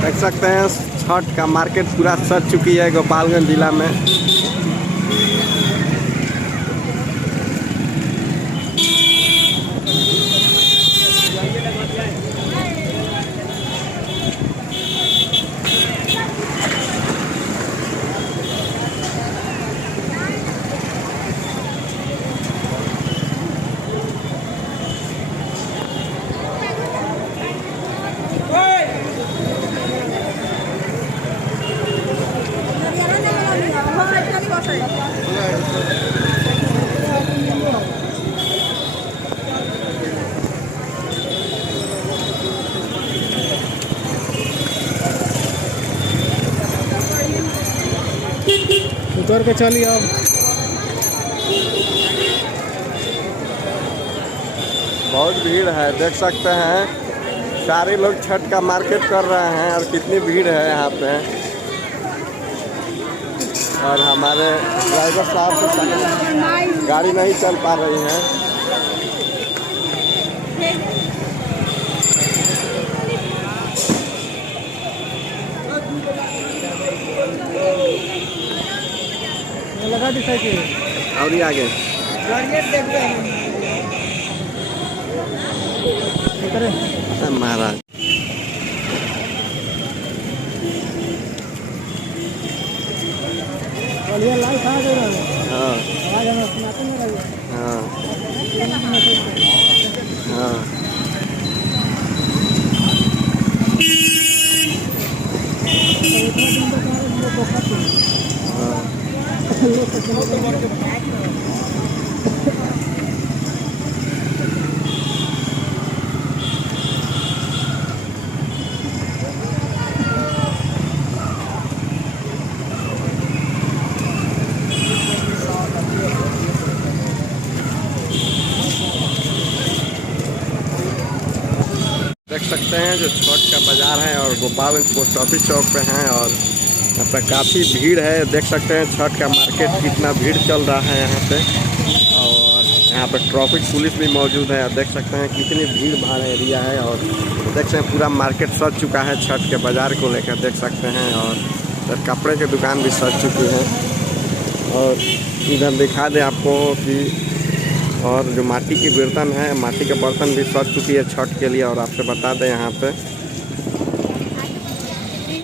देख सकते हैं छठ का मार्केट पूरा सज चुकी है गोपालगंज जिला में। उतर के चलिए अब। बहुत भीड़ है, देख सकते हैं सारे लोग छठ का मार्केट कर रहे हैं और कितनी भीड़ है यहाँ पे। और हमारे ड्राइवर साहब की गाड़ी नहीं चल पा रही है। लगा दी साइकिल और ही आगे महाराज लाल खा दे रहा है। हाँ आवाज हम सुनाते नहीं रहिए। हाँ हाँ देख सकते हैं जो छठ का बाज़ार है और गोपालगंज पोस्ट ऑफिस चौक पे हैं और यहाँ पे काफ़ी भीड़ है। देख सकते हैं छठ का मार्केट कितना भीड़ चल रहा है यहाँ पे। और यहाँ पे ट्रैफिक पुलिस भी मौजूद है। देख सकते हैं कितनी भीड़ भाड़ एरिया है और देख सकते हैं पूरा मार्केट सज चुका है छठ के बाज़ार को लेकर, देख सकते हैं। और कपड़े की दुकान भी सज चुकी है। और इधर दिखा दें आपको कि और जो माटी की बर्तन है, माटी के बर्तन भी सज चुकी है छठ के लिए। और आपसे बता दें यहाँ पे